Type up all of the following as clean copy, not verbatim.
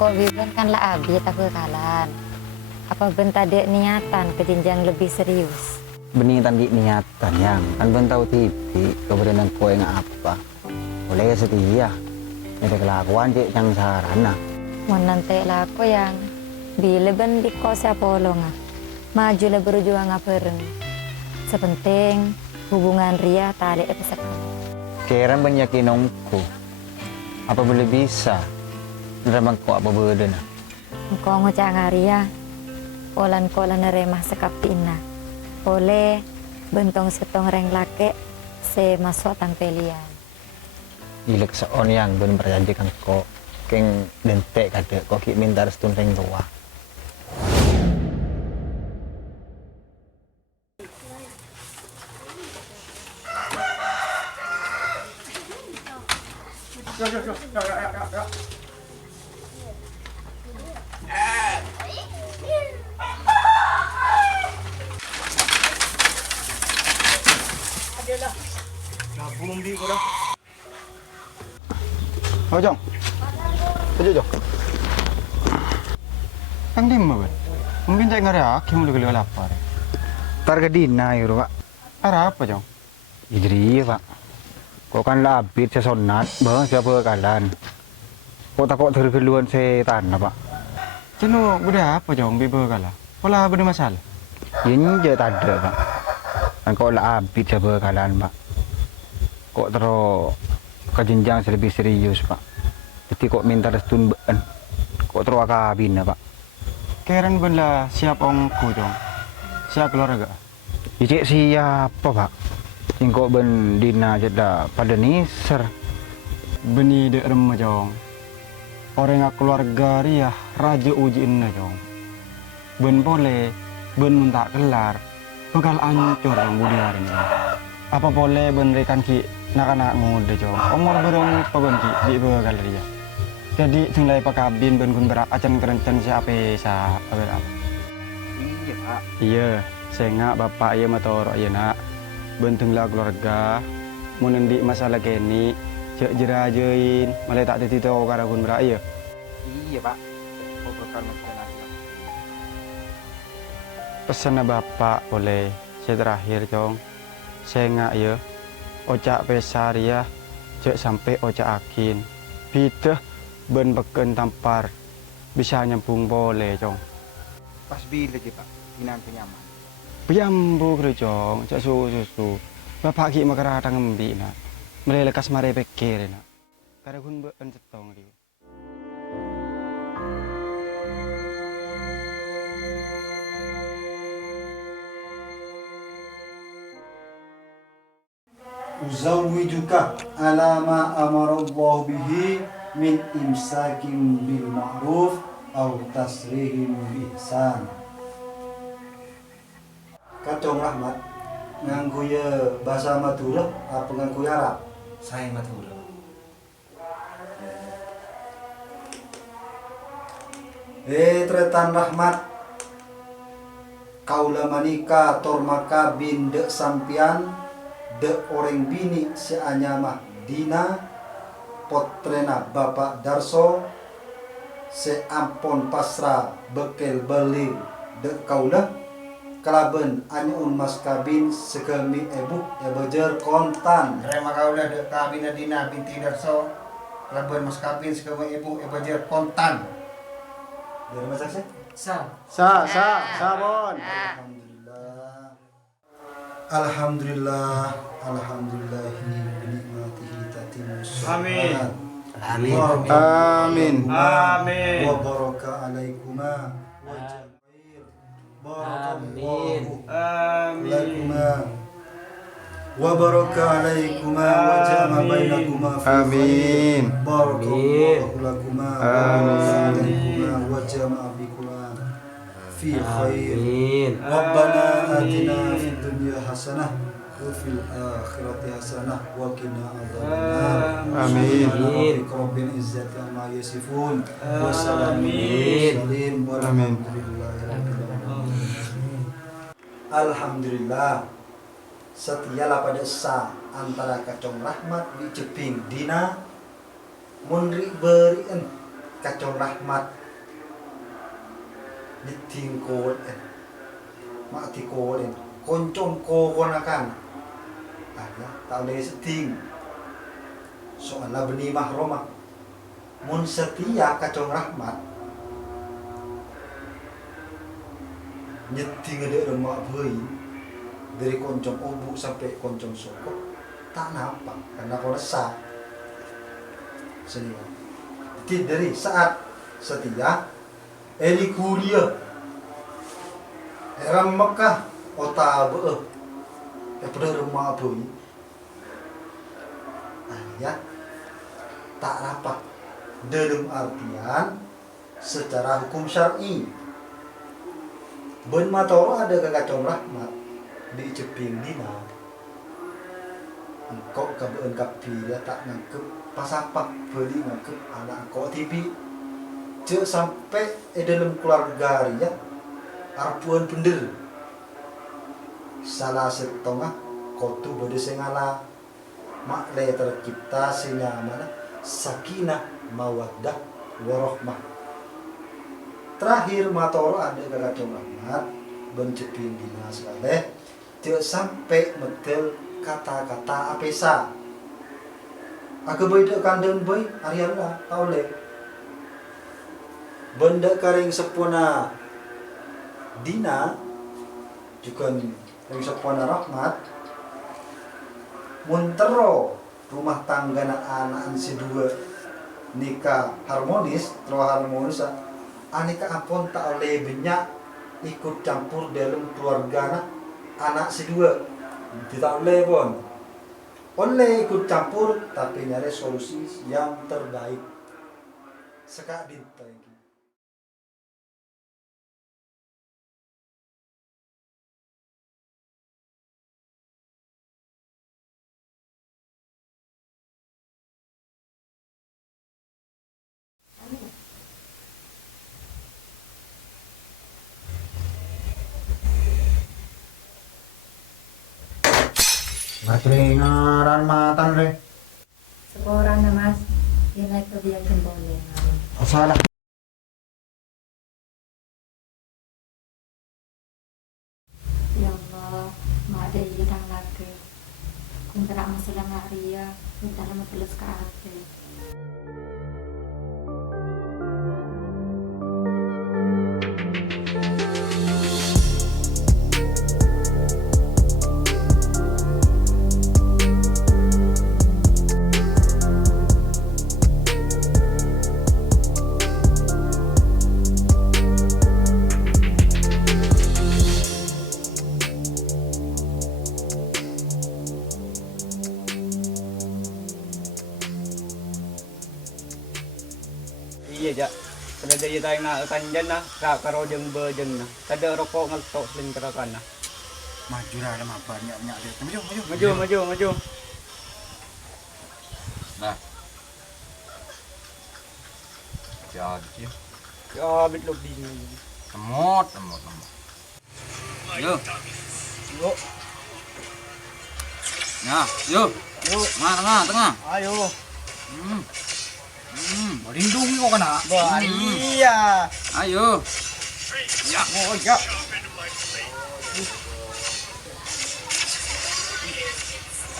kok Biban kan lah abi tak kekalan. Apa bentar dek niatan ke jenjang lebih serius? Benih tadi niatan yang kan ben tahu tipi keberadaan kau yang apa. Oleh setia. Ada kelakuan cek yang sarana. Mau nanti lah aku yang bila ben di kos Apollo ngah. Maju lah berjuang bareng. Sepenting hubungan Ria tali episode. Keren banyak nongku. Apa boleh bisa? Nerima kau apa berdena? Kau ngocak Ria. Kolan-kolan remah sekap tina. Oleh bentong setong reng lake se masuk tang pelian. Ilek seon yang ben perjanjikan kau keng dentek kata kau ki minta restun reng tua. Oh Jong, tujuh Jong. Kang di mana? Mungkin saya ngari aki mulu kali lapar. Targa dina yuro pak. Ada apa Jong? Idri pak. Kau kan labit sesonat, bah siapa kalan. Kau takut terkeluan setan pak. Cino beda apa Jong? Bibo kala. Pola beda masalah. Ini je tak ada pak. Kan kau labit siapa kalan pak. Kok terus ke jenjang lebih serius pak. Jadi kok minta restun ben. Kok terus kabin pak. Keren benda siap ongku Jong. Siap keluarga. Ijek siapa pak? Tingkok ben dina jeda pada niser. Beni de remah Jong. Orang keluarga Ria raja uji inna Jong. Ben boleh, ben muntak kelar. Bakal ancur yang budi hari ini. Apa boleh ben rekan ki nak-nak muda Jong. Umur berong paben ki di bakal Ria. Jadi tinggal pakabin ben kun berak acan kerencen siapa sa apa. Iya pak. Iya, saya ngak bapak iya motor iya nak. Bentenglah keluarga, mau nanti masalah kini, cek jerajain, malah tak titi tahu karena kun berak iya. Iya pak. Kau bakal masalah lagi. Pesan bapak boleh, saya terakhir Jong. Saya ngak iya, ocak pesar ya, cek sampai ocak akin. Bida ben beken tampar, bisa nyambung boleh Jong. Pas bila je pak. Inan penyaman. Piyambu kru Jong, cak susu. Bapak ki makara tang ngembi nak. Mulai lekas mare pikir nak. Karena kun ben cetong dia. Uzawwijuka ala ma amarallahu bihi min imsakin bil ma'ruf aw tasrihim bi ihsan. Kacong Rahmat nganggo ya bahasa Madura apa nganggo Arab? Saya Madura. Tretan Rahmat kaula manika tor maka bin dek sampian dek orang bini seanyamah dina potrena Bapak Darso seampon pasra bekel beli dek kaula kalaben anyun mas kabin sekemi ebu ebejer kontan. Terima kaulah dek kabin Dina binti Darso. Labuan mas kabin sekemi ibu ebajer kontan. Dari mas saksi? Sabon. Alhamdulillah. Alhamdulillahi binikmatihi tatimmu Amin. Amin. Amin. Amin. Wa baraka alaikuma. Amin. Alaikuma. Wa baraka alaikuma wa jama bainakuma fi Amin. barakallahu lakuma wa jama bikuma fi khair. Rabbana atina fid dunya hasanah wa fil akhirati hasanah wa qina adzabannar. Amin. Rabbil izzati amma yasifun wa salamun alal mursalin walhamdulillahi rabbil alamin. Alhamdulillah setialah pada sa antara kacong Rahmat di ceping dina munri berien kacau rahmat niting ko mati ko din koncong ko konakan ada tak boleh seting soalnya benimah Roma mun setia kacau rahmat nyeting ada rumah bui dari koncong obu sampai koncong sokok tak nampak karena kau resah seniman. Jadi dari saat setia Eli kuliah era Mekah otak pada rumah bui ya tak rapat dalam artian secara hukum syar'i ben matoro ada kekacauan rahmat di ceping dina engkau kebeun kapi dia tak ngangkep pasapak beli ngangkep anak engkau tibi cek sampai dalam keluarga dia arpuan bener salah setengah kau tu bode sengala mak le tercipta sinamana sakinah mawaddah warahmah. Terakhir matoro ada kekacauan rahmat bencepin dina saleh cek sampai metel kata-kata apesa aku beda kandeng boy ariana taule benda karing sepuna dina juga karing sepuna rahmat muntero rumah tangga anak si dua nikah harmonis aneka apon tak oleh banyak ikut campur dalam keluarga anak si dua tidak oleh pun oleh ikut campur tapi nyari solusi yang terbaik sekak dinta. Matri ngaran matan re. Seorang na mas, yun ay kebiakin boleh. Salah. Ya Allah, ada hidang lagi. Kuntara masalah ngaria, kuntara matulus ka ate. Iya jak. Kalau dia tayang nak kanjan nah, karo jeng bejeng nah. Kada rokok ngeltok seling kerakan nah. Maju lah ada mah banyak dia. Maju. Nah. Jadi, Ya betul dini. temot. Yo, Yuk, nah, yo, yuk. tengah. Ayo. Melindungi kok kena. Iya. Ayo. Oh ya.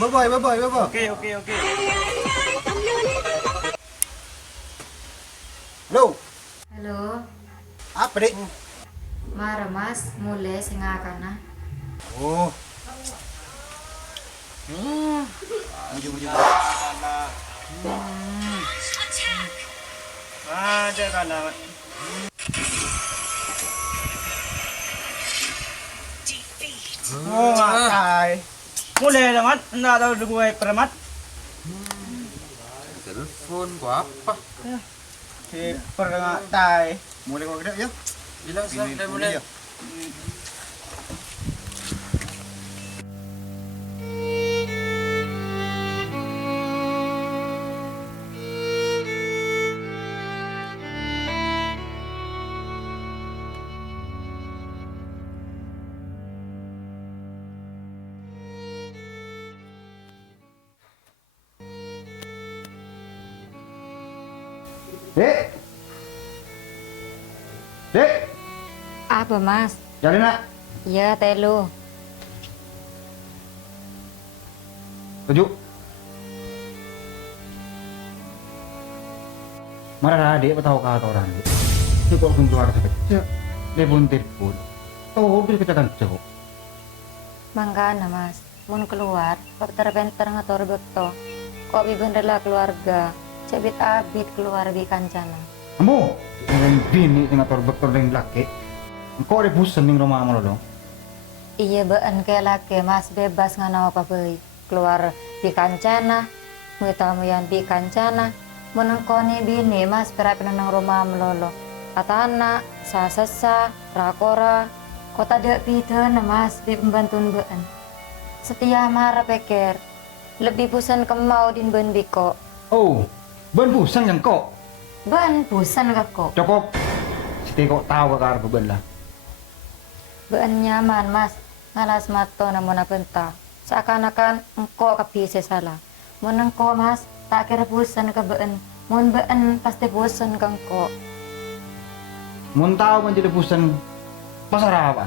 Bye bye. Oke. Halo, Halo, apa dek? mara mas, mulai singakan na. Oh, maju. Ada kan nah. Oh, makai. Mulai dah mat, enggak tahu gue permat. Telepon gua apa? Si permatai. Mulai kok gede ya? Bilang saya mulai. Dek, Dek, Apa mas? jalan nak. Iya telu. Tujuh. Marah adik, apa tahu kata orang? Ini kok pun keluar sekecil, dia pun telepon. Oh, dia kecil cok. Mangkana mas, mun keluar, kok terpenter ngatur beto. Kok bi bener lah keluarga, cebit abit keluar bi kancana. Ambo, dengan bini dengan torbek yang laki. Kok ada bosan nih rumah malu dong? Iya been ke laki mas bebas ngana apa bayi. Keluar bi kancana, tamu yang bi kancana. Menengkoni bini mas berapa nang rumah melolo. Kata anak, sasa, rakora, kota dek pita mas di pembantun been. Setia marah pikir, lebih pusan kemau din ben biko. Oh, ben bosan yang kok. Ben pusan kok. Cukup. Siti kok tahu ke arah ben lah. Ben nyaman mas, ngalas mato namun apenta. Seakan-akan engkau kepise salah. Mun engkau mas, tak kira pusan ke ben. Mun ben pasti pusan ke engkau. Mun tahu menjadi bosan pasar apa?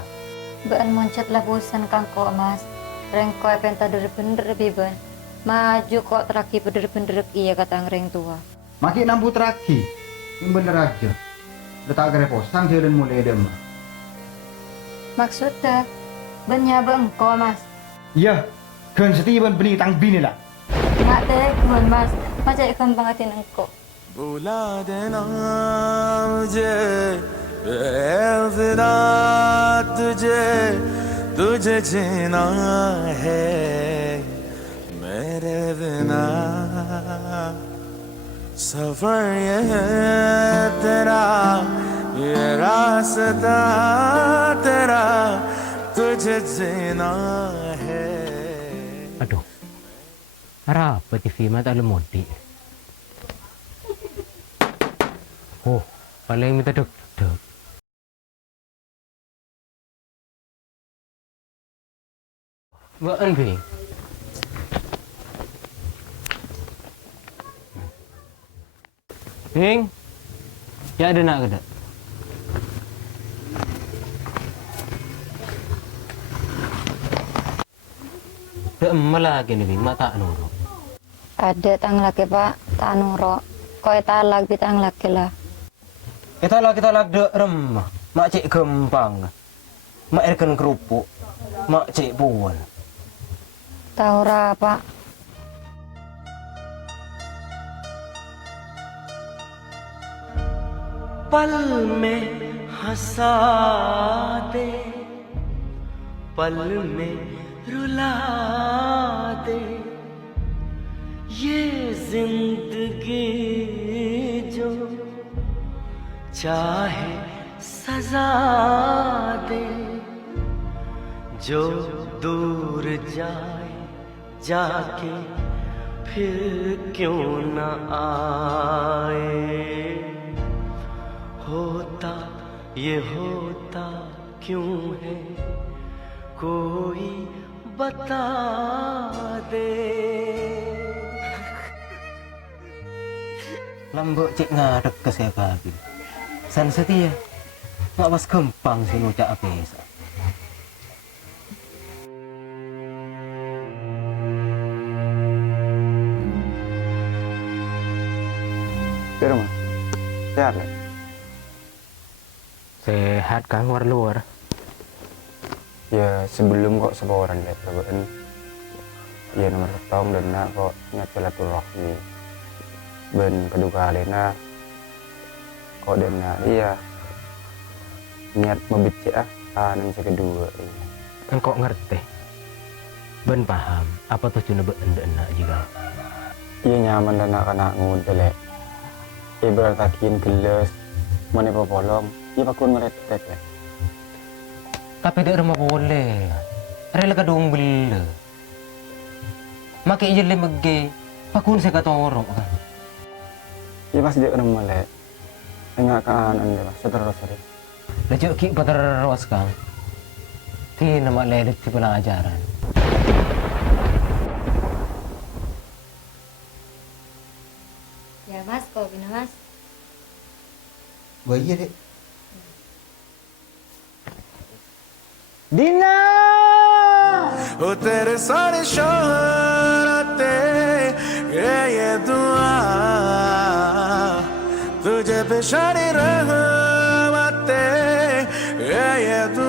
Ben muncet lah pusan ke engkau mas. Rengkau penta bener biben. Maju kok teraki bener-bener iya kata ngereng tua. Makin nampu teraki. Ini bener aja. Letak kere posang jalan mulai dem. Maksudnya, ben nyaba engkau mas. Iya, kan seti ben beli tang bini lah. Mak teh kun mas, macam ikan bangetin engkau. बुला देना मुझे बेवफा तुझे तुझे जीना है मेरे बिना सफर ये है तेरा ये रास्ता तेरा तुझे जीना है Aduh, apa TV mata lu modi? Oh, paling minta dok. Bukan Bing. Bing, ya ada nak kada? Dah malah lagi nih Bing, mata nuru. Ada tang laki pak, tak nuro. Kau talag bitang laki lah. Kita lag dek remah, mak cik gempang, mak erken kerupuk, mak cik puan. Tahu ra pak. पल में हंसा दे पल में रुला दे ये जिंदगी जो चाहे सजा दे जो दूर जाए जाके फिर क्यों न आए होता ये होता क्यों है कोई बता दे Lambok cik ngadek ke saya babi. San setia, mak pas gempang sih ngucap apa ya. Pero mas, sehat lah. Sehat kan luar. Ya sebelum kok seboran lihat kan. Ya nomor setong dan nak kok nyat silaturahmi. Ben kedua kali nak kok dan nak iya niat membicik nang kedua ini. Kan kok ngerti. Ben paham apa tujuan beenda juga. Iya nyaman dan nak ngudel. Ibarat takin gelas mana popolong, iya pakun meretek lah. Tapi dek rumah boleh. Rela kadung bela. Makai jele mege, pakun saya kata orang kan. Iya pasti dia kena melek. Enggak kanan dia mas, seterus. Lejok ki terus kang. Ti nama lelet di pelajaran. Ya mas, kau bina mas. Wah iya dek. Dina! ओ तेरे सारे शोहरते ये दुआ तुझे पे सारी रहमते ये दुआ